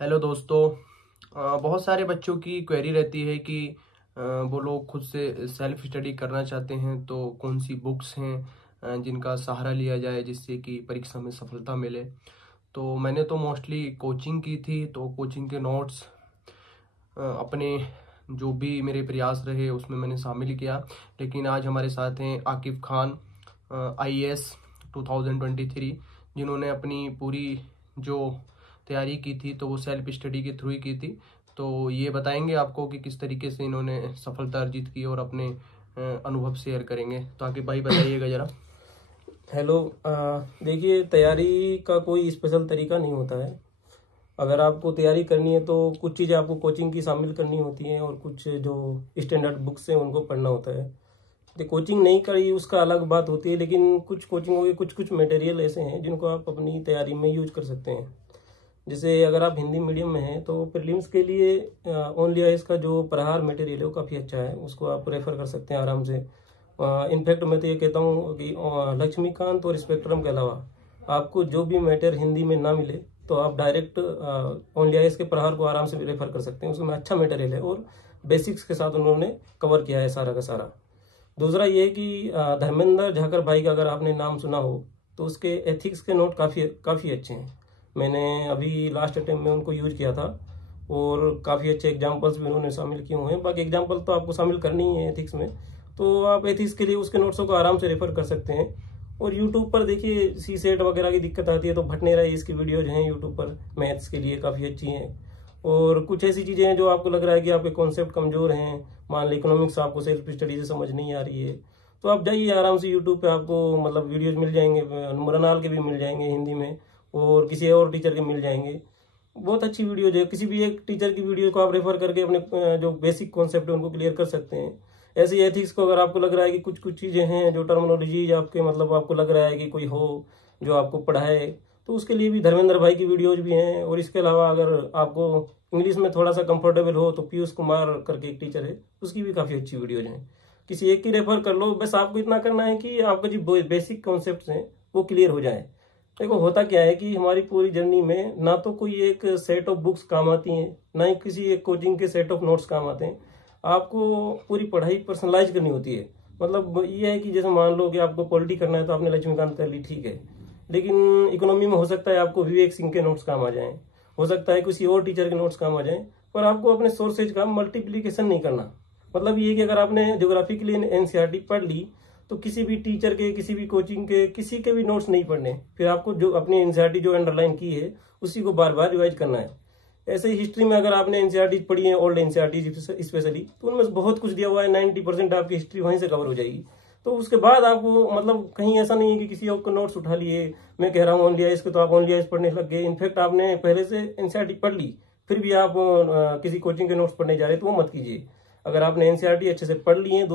Hello दोस्तों। बहुत सारे बच्चों की क्वेरी रहती है कि वो लोग खुद से सेल्फ स्टडी करना चाहते हैं, तो कौन सी बुक्स हैं जिनका सहारा लिया जाए जिससे कि परीक्षा में सफलता मिले। तो मैंने तो मोस्टली कोचिंग की थी, तो कोचिंग के नोट्स अपने जो भी मेरे प्रयास रहे उसमें मैंने शामिल किया। लेकिन आज हमारे साथ हैं आकिब खान, IAS 2023, जिन्होंने अपनी पूरी जो तैयारी की थी तो वो सेल्फ स्टडी के थ्रू ही की थी। तो ये बताएंगे आपको कि किस तरीके से इन्होंने सफलता अर्जित की और अपने अनुभव शेयर करेंगे। तो आकिब भाई बताइएगा जरा। हेलो। देखिए, तैयारी का कोई स्पेशल तरीका नहीं होता है। अगर आपको तैयारी करनी है तो कुछ चीज़ें आपको कोचिंग की शामिल करनी होती हैं और कुछ जो स्टैंडर्ड बुक्स हैं उनको पढ़ना होता है। तो कोचिंग नहीं करी उसका अलग बात होती है, लेकिन कुछ कोचिंगों के कुछ कुछ मटेरियल ऐसे हैं जिनको आप अपनी तैयारी में यूज कर सकते हैं। जैसे अगर आप हिंदी मीडियम में हैं तो प्रीलिम्स के लिए ओनली आइज का जो प्रहार मटेरियल है वो काफ़ी अच्छा है, उसको आप रेफर कर सकते हैं आराम से। इनफैक्ट मैं तो ये कहता हूँ कि लक्ष्मीकांत और स्पेक्ट्रम के अलावा आपको जो भी मैटर हिंदी में ना मिले तो आप डायरेक्ट ओनली आइज के प्रहार को आराम से रेफर कर सकते हैं। उसमें अच्छा मटेरियल है और बेसिक्स के साथ उन्होंने कवर किया है सारा का सारा। दूसरा ये है कि धर्मेंद्र झाकर भाई का अगर आपने नाम सुना हो तो उसके एथिक्स के नोट काफ़ी काफ़ी अच्छे हैं। मैंने अभी लास्ट अटेम्प्ट में उनको यूज किया था और काफ़ी अच्छे एग्जाम्पल्स भी उन्होंने शामिल किए हुए हैं। बाकी एग्जाम्पल तो आपको शामिल करनी ही है एथिक्स में, तो आप एथिक्स के लिए उसके नोट्सों को आराम से रेफर कर सकते हैं। और यूट्यूब पर देखिए CSET वगैरह की दिक्कत आती है तो भटनेरा इसकी वीडियोज हैं यूट्यूब पर, मैथ्स के लिए काफ़ी अच्छी हैं। और कुछ ऐसी चीज़ें हैं जो आपको लग रहा है कि आपके कॉन्सेप्ट कमज़ोर हैं, मान लो इकोनॉमिक्स आपको सेल्फ स्टडी से समझ नहीं आ रही है, तो आप जाइए आराम से यूट्यूब पे, आपको मतलब वीडियोज मिल जाएंगे, मृणाल के भी मिल जाएंगे हिंदी में और किसी और टीचर के मिल जाएंगे। बहुत अच्छी वीडियो है, किसी भी एक टीचर की वीडियो को आप रेफर करके अपने जो बेसिक कॉन्सेप्ट है उनको क्लियर कर सकते हैं। ऐसे ही एथिक्स को अगर आपको लग रहा है कि कुछ कुछ चीज़ें हैं जो टर्मिनोलॉजी आपके मतलब आपको लग रहा है कि कोई हो जो आपको पढ़ाए, तो उसके लिए भी धर्मेंद्र भाई की वीडियोज भी हैं। और इसके अलावा अगर आपको इंग्लिश में थोड़ा सा कंफर्टेबल हो तो पीयूष कुमार करके एक टीचर है, उसकी भी काफ़ी अच्छी वीडियोज हैं। किसी एक की रेफर कर लो, बस आपको इतना करना है कि आपका जो बेसिक कॉन्सेप्ट हैं वो क्लियर हो जाए। देखो होता क्या है कि हमारी पूरी जर्नी में ना तो कोई एक सेट ऑफ बुक्स काम आती हैं, ना ही किसी एक कोचिंग के सेट ऑफ नोट्स काम आते हैं। आपको पूरी पढ़ाई पर्सनलाइज करनी होती है। मतलब ये है कि जैसे मान लो कि आपको पॉलिटी करना है तो आपने लक्ष्मीकांत कर ली, ठीक है, लेकिन इकोनॉमी में हो सकता है आपको विवेक सिंह के नोट्स काम आ जाएं, हो सकता है किसी और टीचर के नोट्स काम आ जाएं, पर आपको अपने सोर्सेज का मल्टीप्लीकेशन नहीं करना। मतलब ये कि अगर आपने ज्योग्राफी के लिए NCERT पढ़ ली तो किसी भी टीचर के, किसी भी कोचिंग के, किसी के भी नोट्स नहीं पढ़ने, फिर आपको जो अपनी NCERT जो अंडरलाइन की है उसी को बार बार रिवाइज करना है। ऐसे ही हिस्ट्री में अगर आपने NCERT पढ़ी है, ओल्ड NCERT स्पेशली, तो उनमें बहुत कुछ दिया हुआ है, 90% आपकी हिस्ट्री वहीं से कवर हो जाएगी। तो उसके बाद आपको मतलब कहीं ऐसा नहीं है कि किसी और को नोट्स उठा लिए, मैं कह रहा हूँ ओनली आइज के तो आप ओनली आइज पढ़ने लग गए। इनफैक्ट आपने पहले से NCERT पढ़ ली फिर भी आप किसी कोचिंग के नोट्स पढ़ने जा रहे तो वो मत कीजिए। अगर आपने NCERT अच्छे से पढ़ लिए,